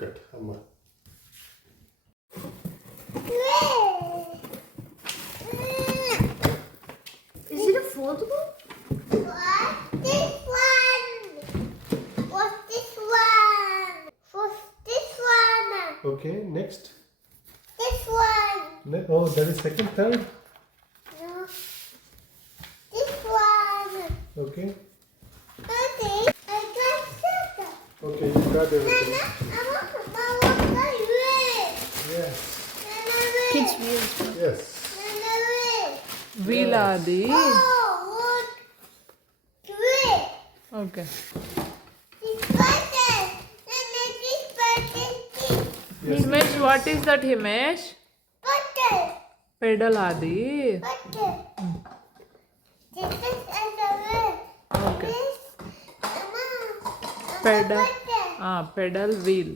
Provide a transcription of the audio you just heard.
look at Amma. Is it a foldable? What's this one? What's this one? What's this one? Okay, next. This one. Oh, that is second, third. No. This one. Okay. Okay. I got sugar. Okay, you got everything. Nana, I want the red. Yes. Nana, red. Kids wheels. Yes. Nana, red. Wheel adi. Oh, look. Red. Okay. This button. Nana, this button. This Yes. Himesh, what is that, Himesh? button. Pedal adi. Button. This is the red. Okay. This, Mama, Pedal. button. Pedal wheel.